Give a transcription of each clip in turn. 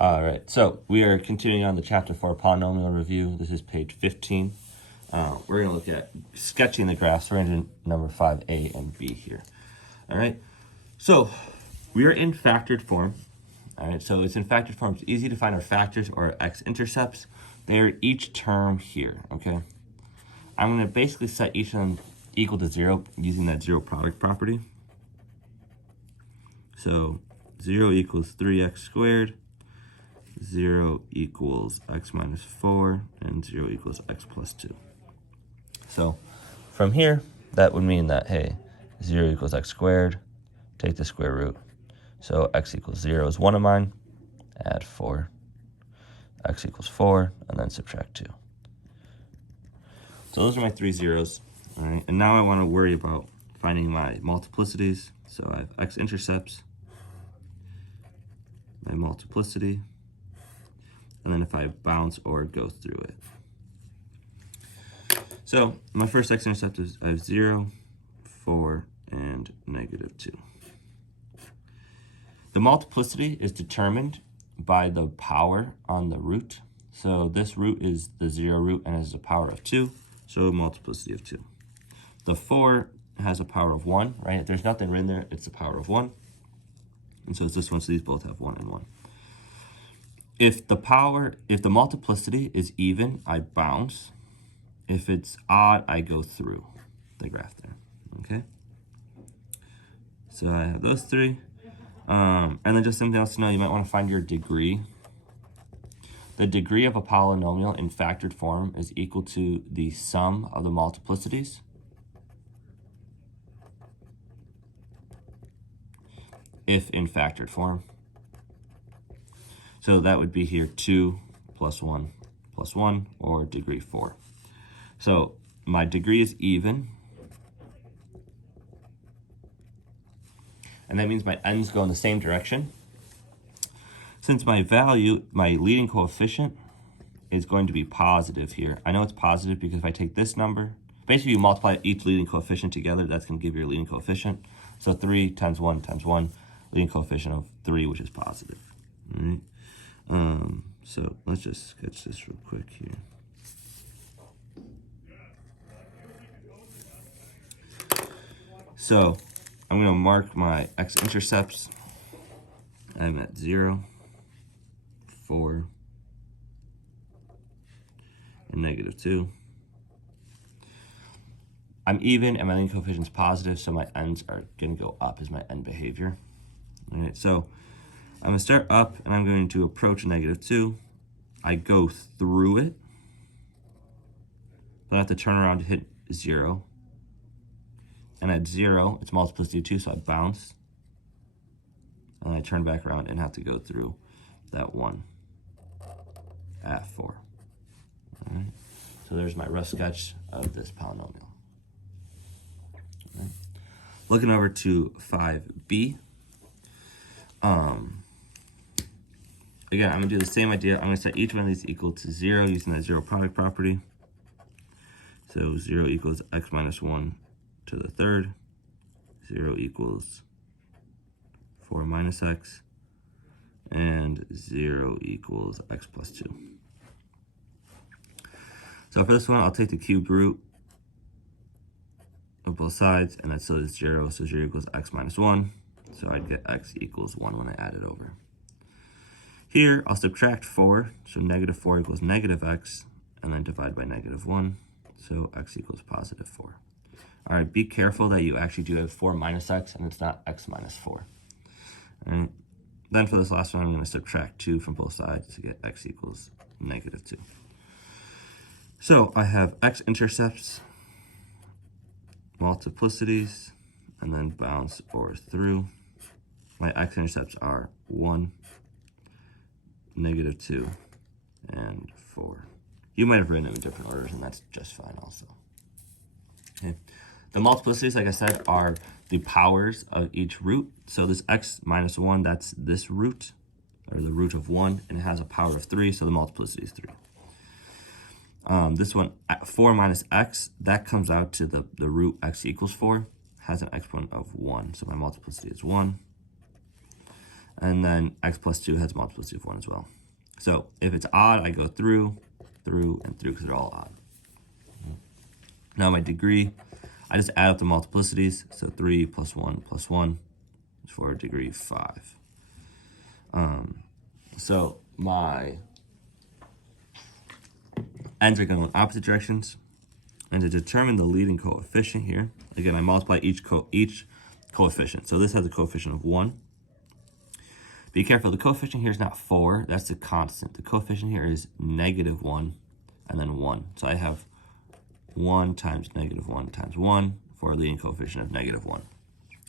All right, so we are continuing on the chapter 4 polynomial review. This is page 15. We're going to look at sketching the graphs. We're into number 5a and b here. All right, so we are in factored form. All right, so it's in factored form. It's easy to find our factors or x-intercepts. They are each term here, okay? I'm going to basically set each of them equal to 0 using that zero product property. So 0 equals 3x squared. 0 equals x minus 4, and 0 equals x plus 2. So from here, that would mean that, hey, 0 equals x squared, take the square root. So x equals 0 is one of mine, add 4. X equals 4, and then subtract 2. So those are my three zeros. All right, and now I want to worry about finding my multiplicities. So I have x-intercepts, my multiplicity, and then if I bounce or go through it. So my first x-intercept is I have 0, 4, and negative 2. The multiplicity is determined by the power on the root. So this root is the 0 root and has a power of 2, so multiplicity of 2. The 4 has a power of 1, right? If there's nothing written there, it's a power of 1. And so it's this one, so these both have 1 and 1. If the multiplicity is even, I bounce. If it's odd, I go through the graph there, okay? So I have those three. And then just something else to know, you might want to find your degree. The degree of a polynomial in factored form is equal to the sum of the multiplicities. If in factored form. So that would be here 2 plus 1 plus 1, or degree 4. So my degree is even. And that means my ends go in the same direction. Since my value, my leading coefficient, is going to be positive here. I know it's positive because if I take this number, basically you multiply each leading coefficient together, that's going to give you your leading coefficient. So 3 times 1 times 1, leading coefficient of 3, which is positive. All right. So let's just sketch this real quick here. So I'm going to mark my x-intercepts. I'm at 0, 4, and negative 2. I'm even, and my leading coefficient is positive, so my ends are going to go up as my end behavior. All right, so I'm going to start up, and I'm going to approach negative 2. I go through it, but I have to turn around to hit 0. And at 0, it's multiplicity of 2, so I bounce. And I turn back around and have to go through that 1 at 4. All right. So there's my rough sketch of this polynomial. All right. Looking over to 5b. Again, I'm going to do the same idea. I'm going to set each one of these equal to 0 using that zero product property. So 0 equals x minus 1 to the third. 0 equals 4 minus x. And 0 equals x plus 2. So for this one, I'll take the cubed root of both sides, and that's still 0. So 0 equals x minus 1. So I'd get x equals 1 when I add it over. Here, I'll subtract 4, so negative 4 equals negative x, and then divide by negative 1, so x equals positive 4. All right, be careful that you actually do have 4 minus x, and it's not x minus 4. All right, then for this last one, I'm going to subtract 2 from both sides to get x equals negative 2. So I have x-intercepts, multiplicities, and then bounce or through. My x-intercepts are 1, negative 2, and 4. You might have written them in different orders, and that's just fine also. Okay. The multiplicities, like I said, are the powers of each root. So this x minus 1, that's this root, or the root of 1, and it has a power of 3, so the multiplicity is 3. This one, 4 minus x, that comes out to the root x equals 4, has an exponent of 1, so my multiplicity is 1. And then x plus 2 has multiplicity of 1 as well. So if it's odd, I go through, and through because they're all odd. Now my degree, I just add up the multiplicities. So 3 plus 1 is for degree 5. So my ends are going in opposite directions. And to determine the leading coefficient here, again, I multiply each coefficient. So this has a coefficient of 1. Be careful, the coefficient here is not 4, that's the constant. The coefficient here is -1 and then 1. So I have 1 times -1 times 1 for a leading coefficient of -1.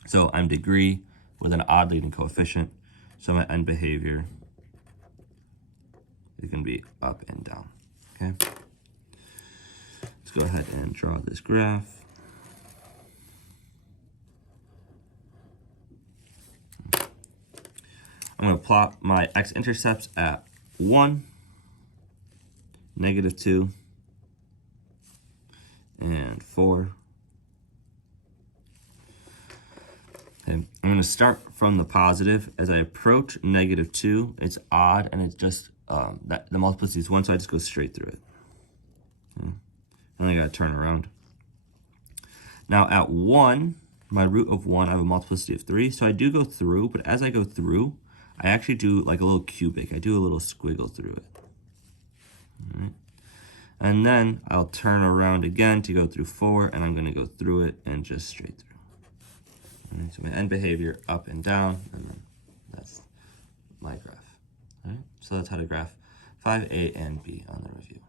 So I'm degree with an odd leading coefficient. So my end behavior is going to be up and down. Okay. Let's go ahead and draw this graph. I'm going to plot my x-intercepts at 1, -2, and 4. Okay. I'm going to start from the positive. As I approach -2, it's odd, and it's just that the multiplicity is 1, so I just go straight through it. Okay. And then I got to turn around. Now at 1, my root of 1, I have a multiplicity of 3, so I do go through, but as I go through, I actually do like a little cubic. I do a little squiggle through it. All right. And then I'll turn around again to go through 4, and I'm going to go through it and just straight through. All right, so my end behavior up and down, and then that's my graph. All right, so that's how to graph 5A and B on the review.